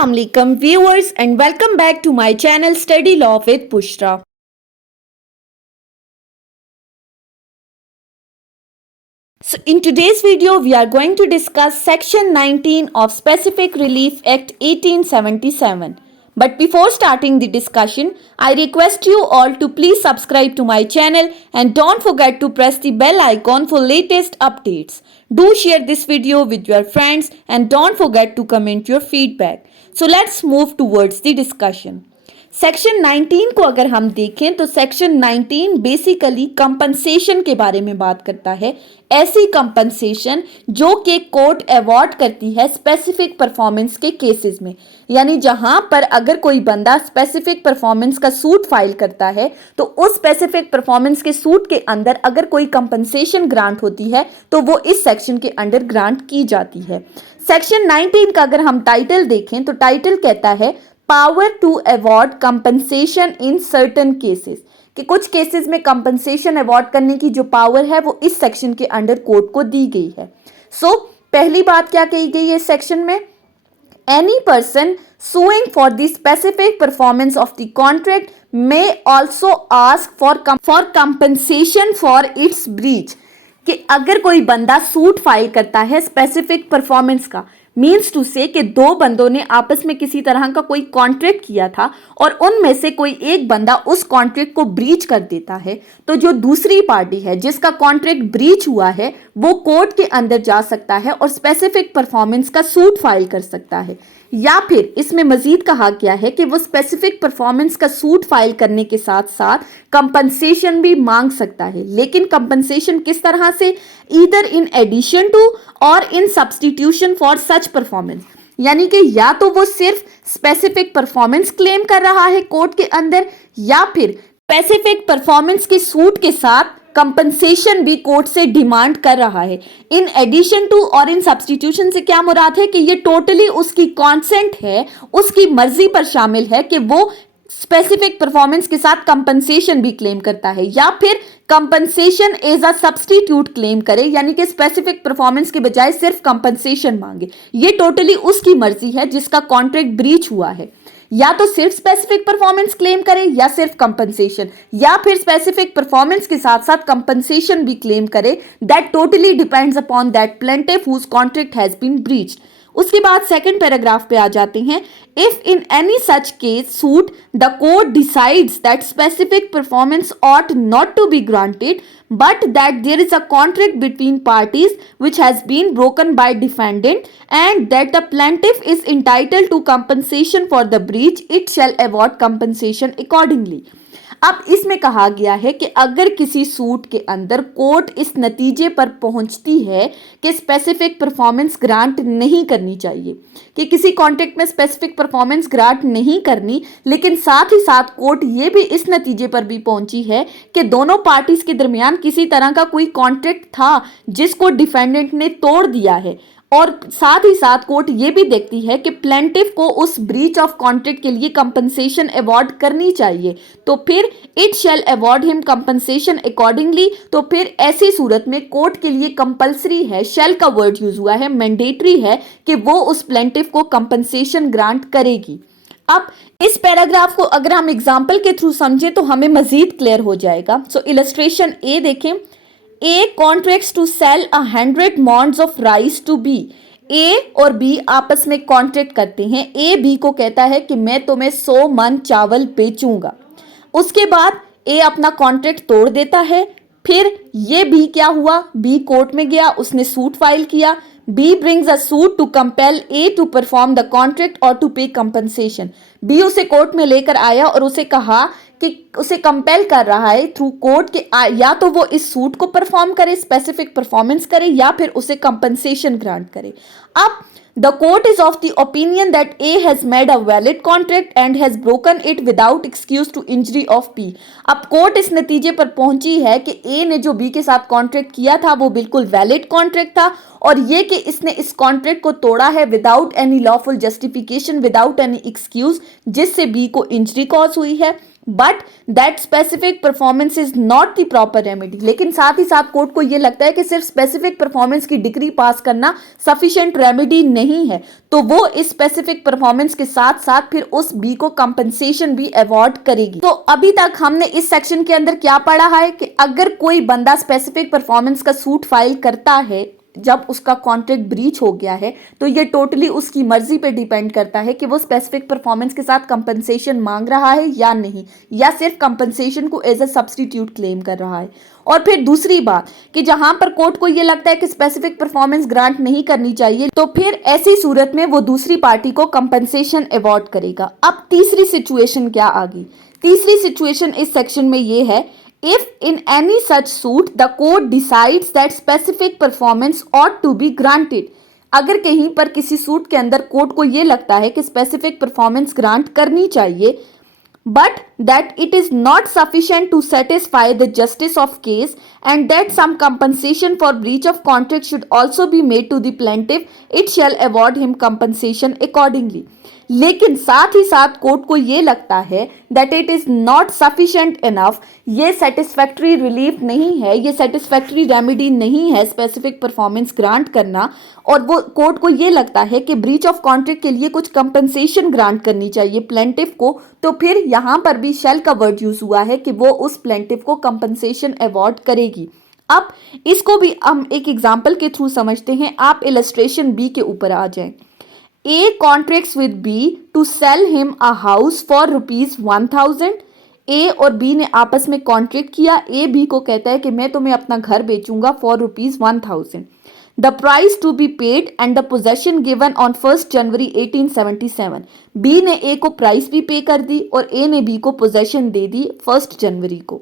Assalamu alaikum viewers and welcome back to my channel Study Law with Bushra. So in today's video we are going to discuss section 19 of Specific Relief Act 1877. But before starting the discussion, I request you all to please subscribe to my channel and don't forget to press the bell icon for latest updates. Do share this video with your friends and don't forget to comment your feedback. So let's move towards the discussion. Section 19 को अगर हम देखें तो section 19 basically compensation के बारे में बात करता है। ऐसी कंपनसेशन जो कि कोर्ट अवॉर्ड करती है स्पेसिफिक परफॉर्मेंस के केसेस में, यानी जहां पर अगर कोई बंदा स्पेसिफिक परफॉर्मेंस का सूट फाइल करता है तो उस स्पेसिफिक परफॉर्मेंस के सूट के अंदर अगर कोई कंपनसेशन ग्रांट होती है तो वो इस सेक्शन के अंडर ग्रांट की जाती है। सेक्शन 19 का अगर हम टाइटल देखें तो टाइटल कहता है power to award compensation in certain cases, कि कुछ केसेस में कंपनसेशन अवॉर्ड करने की जो पावर है वो इस सेक्शन के अंडर कोर्ट को दी गई है। पहली बात क्या कही गई है सेक्शन में, any person suing for the specific performance of the contract may also ask for compensation for its breach, कि अगर कोई बंदा सूट फाइल करता है स्पेसिफिक परफॉर्मेंस का, मीन्स टू से कि दो बंदों ने आपस में किसी तरह का कोई कॉन्ट्रैक्ट किया था और उनमें से कोई एक बंदा उस कॉन्ट्रैक्ट को ब्रीच कर देता है, तो जो दूसरी पार्टी है जिसका कॉन्ट्रैक्ट ब्रीच हुआ है वो कोर्ट के अंदर जा सकता है और स्पेसिफिक परफॉर्मेंस का सूट फाइल कर सकता है। या फिर इसमें मजीद कहा गया है कि वो स्पेसिफिक परफॉर्मेंस का सूट फाइल करने के साथ साथ कंपनसेशन भी मांग सकता है, लेकिन कंपनसेशन किस तरह से, ईदर इन एडिशन टू और इन सब्स्टिट्यूशन फॉर सच परफॉर्मेंस, यानी कि या तो वो सिर्फ स्पेसिफिक परफॉर्मेंस क्लेम कर रहा है कोर्ट के अंदर या फिर स्पेसिफिक परफॉर्मेंस के सूट के साथ कंपनसेशन भी कोर्ट से डिमांड कर रहा है। इन एडिशन टू और इन सब्स्टिट्यूशन से क्या मुराद है कि ये टोटली उसकी कॉन्सेंट है, उसकी मर्जी पर शामिल है कि वो स्पेसिफिक परफॉर्मेंस के साथ कंपनसेशन भी क्लेम करता है या फिर compensation as a substitute claim करे, यानी कि स्पेसिफिक परफॉर्मेंस के बजाय सिर्फ कंपनसेशन मांगे। ये टोटली उसकी मर्जी है जिसका कॉन्ट्रैक्ट ब्रीच हुआ है, या तो सिर्फ स्पेसिफिक परफॉर्मेंस क्लेम करे या सिर्फ कंपनसेशन, या फिर स्पेसिफिक परफॉर्मेंस के साथ साथ कंपनसेशन भी क्लेम करे। That totally depends upon that plaintiff whose contract has been breached. उसके बाद सेकंड पैराग्राफ पे आ जाते हैं, if in any such case suit the court decides that specific performance ought not to be granted but that there is a contract between parties which has been broken by defendant and that the plaintiff is entitled to compensation for the breach, it shall award compensation accordingly। अब इसमें कहा गया है कि अगर किसी suit के अंदर कोर्ट इस नतीजे पर पहुंचती है कि स्पेसिफिक परफॉर्मेंस ग्रांट नहीं करनी चाहिए, कि किसी कॉन्ट्रैक्ट में स्पेसिफिक परफॉर्मेंस ग्रांट नहीं करनी, लेकिन साथ ही साथ कोर्ट ये भी इस नतीजे पर भी पहुंची है कि दोनों पार्टीज के दरमियान किसी तरह का कोई कॉन्ट्रैक्ट था जिसको डिफेंडेंट ने तोड़ दिया है, और साथ ही साथ कोर्ट ये भी देखती है कि प्लेंटिफ को उस ब्रीच ऑफ कॉन्ट्रैक्ट के लिए कंपनसेशन अवॉर्ड करनी चाहिए, तो फिर it shall award him compensation accordingly. तो फिर ऐसी सूरत में कोर्ट के लिए कंपलसरी है, शैल का वर्ड यूज हुआ है, मैंडेटरी है कि वो उस प्लेंटिफ को कंपनसेशन ग्रांट करेगी। अब इस पैराग्राफ को अगर हम एग्जाम्पल के थ्रू समझे तो हमें मजीद क्लियर हो जाएगा। सो इलस्ट्रेशन ए देखें, A contracts to sell 100 mounds of rice to B। A और B आपस में कॉन्ट्रैक्ट करते हैं। A B को कहता है कि मैं तुम्हें 100 मन चावल बेचूंगा। उसके बाद A अपना कॉन्ट्रैक्ट तोड़ देता है। फिर ये B क्या हुआ, B कोर्ट में गया, उसने सूट फाइल किया। B brings a suit to compel A to perform the contract or to pay compensation। B उसे कोर्ट में लेकर आया और उसे कहा कि उसे कंपेल कर रहा है थ्रू कोर्ट कि या तो वो इस सूट को परफॉर्म करे, स्पेसिफिक परफॉर्मेंस करे, या फिर उसे कंपनसेशन ग्रांट करे। अब the court is of the opinion that A has made a valid contract and has broken it without excuse to injury of B. अब कोर्ट इस नतीजे पर पहुंची है कि ए ने जो बी के साथ कॉन्ट्रैक्ट किया था वो बिल्कुल वैलिड कॉन्ट्रैक्ट था, और ये कि इसने इस कॉन्ट्रैक्ट को तोड़ा है without any lawful justification, without any excuse, जिससे बी को इंजरी कॉज हुई है। But that specific performance is not the proper remedy. लेकिन साथ ही साथ कोर्ट को यह लगता है कि सिर्फ स्पेसिफिक परफॉर्मेंस की डिग्री पास करना सफिशिएंट रेमेडी नहीं है, तो वो इस स्पेसिफिक परफॉर्मेंस के साथ साथ फिर उस बी को कंपनसेशन भी अवॉर्ड करेगी। तो अभी तक हमने इस सेक्शन के अंदर क्या पढ़ा है कि अगर कोई बंदा स्पेसिफिक परफॉर्मेंस का सूट फाइल करता है जब उसका कॉन्ट्रैक्ट ब्रीच हो गया है, तो ये टोटली उसकी मर्जी पे डिपेंड करता है कि वो स्पेसिफिक परफॉर्मेंस के साथ कंपनसेशन मांग रहा है या नहीं, या सिर्फ कंपनसेशन को एज अ सब्सटीट्यूट क्लेम कर रहा है। और फिर दूसरी बात कि जहां पर कोर्ट को ये लगता है कि स्पेसिफिक परफॉर्मेंस ग्रांट नहीं करनी चाहिए, तो फिर ऐसी सूरत में वो दूसरी पार्टी को कंपनसेशन अवॉर्ड करेगा। अब तीसरी सिचुएशन क्या आ गई? तीसरी सिचुएशन इस सेक्शन में ये है, if in any such suit the court decides that specific performance ought to be granted। अगर कहीं पर किसी सूट के अंदर कोर्ट को यह लगता है कि स्पेसिफिक परफॉर्मेंस ग्रांट करनी चाहिए, but that it is not sufficient to satisfy the justice of case and that some compensation for breach of contract should also be made to the plaintiff, it shall award him compensation accordingly। लेकिन साथ ही साथ court को ये लगता है that it is not sufficient enough, ये satisfactory relief नहीं है, ये सेटिस्फैक्ट्री रेमेडी नहीं है स्पेसिफिक परफॉर्मेंस ग्रांट करना, और वो कोर्ट को ये लगता है कि ब्रीच ऑफ कॉन्ट्रैक्ट के लिए कुछ कंपनसेशन ग्रांट करनी चाहिए प्लेंटिफ को, तो फिर यहाँ पर भी शेल का वर्ड यूज हुआ है कि वो उस प्लेंटिफ को कंपनसेशन अवॉर्ड करेगी। अब इसको भी हम एक एग्जाम्पल के थ्रू समझते हैं। आप इलस्ट्रेशन बी के ऊपर आ जाएं। A contracts with B to sell him a house for ₹1000। A और B ने आपस में कॉन्ट्रैक्ट किया। A B को कहता है कि मैं तुम्हें अपना घर बेचूंगा for ₹1000। The price to be paid and the possession given on 1st January 1877। B ने A को प्राइस भी पे कर दी और A ने B को पोजेशन दे दी 1st जनवरी को।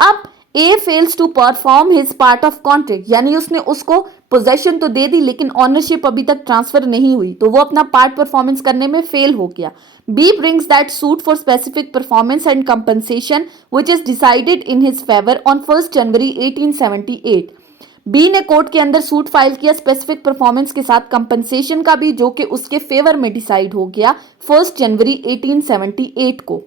अब A fails to perform his part of contract, यानी उसने उसको पोजेशन तो दे दी लेकिन ऑनरशिप अभी तक ट्रांसफर नहीं हुई, तो वो अपना पार्ट परफॉर्मेंस करने में फेल हो गया। B brings that suit for specific performance and compensation which is decided in his favor on 1st January 1878। B ने कोर्ट के अंदर सूट फाइल किया स्पेसिफिक परफॉर्मेंस के साथ कंपनसेशन का भी, जो कि उसके फेवर में डिसाइड हो गया 1st जनवरी 1878 को।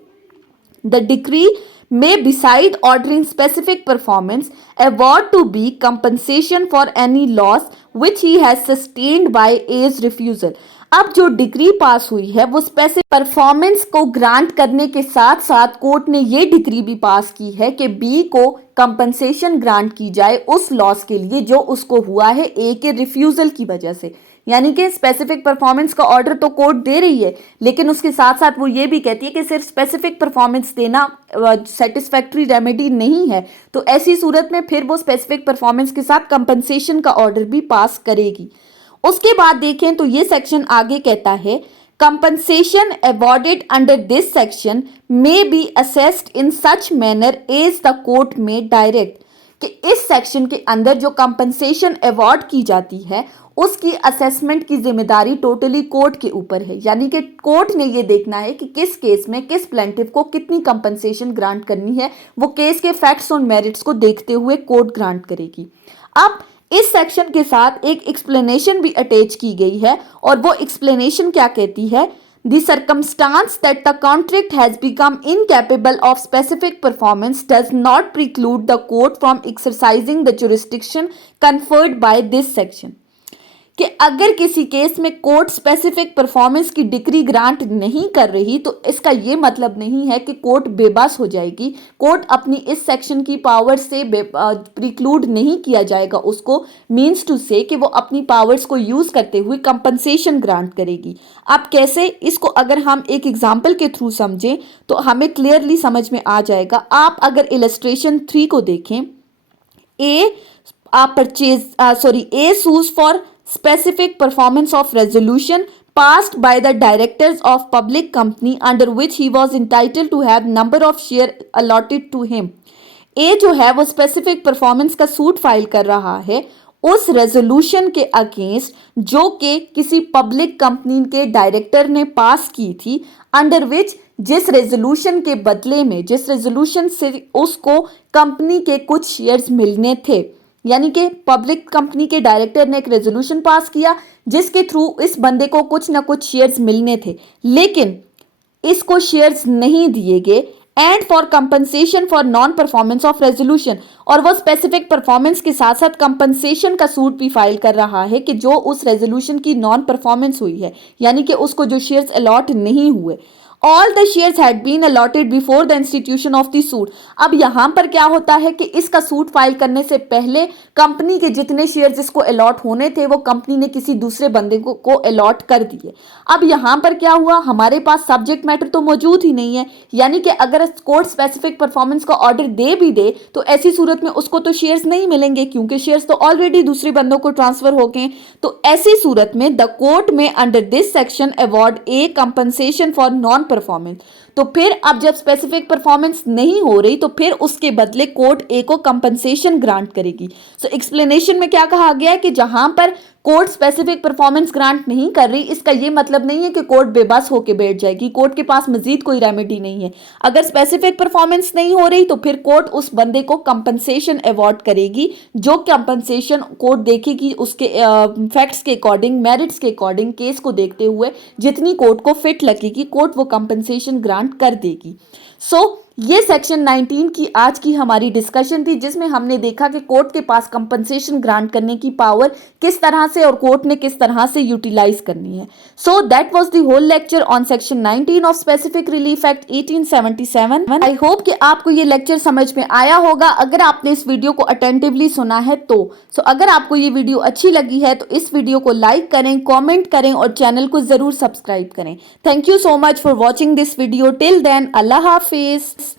The decree may, beside ordering specific performance, award to B compensation for any loss which he has sustained by A's refusal। अब जो डिग्री पास हुई है वो स्पेसिफिक परफॉर्मेंस को ग्रांट करने के साथ साथ कोर्ट ने ये डिग्री भी पास की है कि बी को कंपनसेशन ग्रांट की जाए उस लॉस के लिए जो उसको हुआ है ए के रिफ्यूजल की वजह से। यानी कि स्पेसिफिक परफॉर्मेंस का ऑर्डर तो कोर्ट दे रही है, लेकिन उसके साथ साथ वो ये भी कहती है कि सिर्फ स्पेसिफिक परफॉर्मेंस देना सेटिस्फैक्ट्री रेमेडी नहीं है, तो ऐसी सूरत में फिर वो स्पेसिफिक परफॉर्मेंस के साथ कंपनसेशन का ऑर्डर भी पास करेगी। उसके बाद देखें तो ये सेक्शन आगे कहता है, compensation awarded under this section may be assessed in such manner as the court may direct। कि इस सेक्शन के अंदर जो कंपनसेशन अवॉर्ड की जाती है उसकी असेसमेंट की जिम्मेदारी टोटली कोर्ट के ऊपर है। यानी कि कोर्ट ने ये देखना है कि किस केस में किस प्लेंटिफ को कितनी कंपनसेशन ग्रांट करनी है, वो केस के फैक्ट्स और मेरिट्स को देखते हुए कोर्ट ग्रांट करेगी। अब इस सेक्शन के साथ एक एक्सप्लेनेशन भी अटैच की गई है, और वो एक्सप्लेनेशन क्या कहती है, The circumstance that the contract has become incapable of specific performance does not preclude the court from exercising the jurisdiction conferred by this section। कि अगर किसी केस में कोर्ट स्पेसिफिक परफॉर्मेंस की डिग्री ग्रांट नहीं कर रही तो इसका ये मतलब नहीं है कि कोर्ट बेबस हो जाएगी। कोर्ट अपनी इस सेक्शन की पावर से प्रिक्लूड नहीं किया जाएगा उसको, मीन्स टू से कि वो अपनी पावर्स को यूज करते हुए कंपनसेशन ग्रांट करेगी। अब कैसे, इसको अगर हम एक एग्जाम्पल के थ्रू समझें तो हमें क्लियरली समझ में आ जाएगा। आप अगर इलस्ट्रेशन 3 को देखें, A sues for specific performance of resolution passed by the directors of public company under which he was entitled to have number of share allotted to him। A जो है वो स्पेसिफिक परफॉर्मेंस का suit file कर रहा है उस resolution के against जो कि किसी पब्लिक कंपनी के डायरेक्टर ने पास की थी, अंडर विच जिस रेजोल्यूशन के बदले में, जिस रेजोल्यूशन से उसको कंपनी के कुछ शेयर्स मिलने थे। यानी कि पब्लिक कंपनी के डायरेक्टर ने एक रेजोल्यूशन पास किया जिसके थ्रू इस बंदे को कुछ ना कुछ शेयर्स मिलने थे, लेकिन इसको शेयर्स नहीं दिए गए। And for compensation for non performance of resolution, और वो स्पेसिफिक परफॉर्मेंस के साथ साथ कंपनसेशन का सूट भी फाइल कर रहा है कि जो उस रेजोल्यूशन की नॉन परफॉर्मेंस हुई है, यानी कि उसको जो शेयर्स अलॉट नहीं हुए। All the shares had been allotted before the institution of the suit. अब यहां पर क्या होता है कि इसका सूट फाइल करने से पहले कंपनी के जितने शेयर्स इसको अलॉट होने थे वो कंपनी ने किसी दूसरे बंदे को अलॉट कर दिए। अब यहां पर क्या हुआ, हमारे पास सब्जेक्ट मैटर तो मौजूद ही नहीं है, यानी कि अगर कोर्ट स्पेसिफिक परफॉर्मेंस का ऑर्डर दे भी दे तो ऐसी सूरत में उसको तो शेयर्स नहीं मिलेंगे क्योंकि शेयर्स तो ऑलरेडी दूसरे बंदों को ट्रांसफर हो गए। तो ऐसी सूरत में द कोर्ट में under this section award A compensation for non performance. तो फिर अब जब स्पेसिफिक परफॉर्मेंस नहीं हो रही तो फिर उसके बदले कोर्ट ए को कंपनसेशन ग्रांट करेगी। सो एक्सप्लेनेशन में क्या कहा गया है कि जहां पर कोर्ट स्पेसिफिक परफॉर्मेंस ग्रांट नहीं कर रही, इसका यह मतलब नहीं है कि कोर्ट बेबस होकर बैठ जाएगी, कोर्ट के पास मजीद कोई रेमेडी नहीं है। अगर स्पेसिफिक परफॉर्मेंस नहीं हो रही तो फिर कोर्ट उस बंदे को कंपनसेशन अवॉर्ड करेगी, जो कंपनसेशन कोर्ट देखेगी उसके फैक्ट्स के अकॉर्डिंग, मेरिट्स के अकॉर्डिंग, केस को देखते हुए जितनी कोर्ट को फिट लगेगी कोर्ट वो कंपनसेशन ग्रांट कर देगी। सो ये सेक्शन 19 की आज की हमारी डिस्कशन थी जिसमें हमने देखा कि कोर्ट के पास कंपनसेशन ग्रांट करने की पावर किस तरह से और कोर्ट ने किस तरह से यूटिलाइज करनी है। So that was the whole lecture on section 19 of specific relief act 1877। I hope कि आपको ये लेक्चर समझ में आया होगा अगर आपने इस वीडियो को अटेंटिवली सुना है तो। अगर आपको ये वीडियो अच्छी लगी है तो इस वीडियो को लाइक करें, कॉमेंट करें और चैनल को जरूर सब्सक्राइब करें। Thank you so much for watching this video. Till then, अल्लाह हाफिज।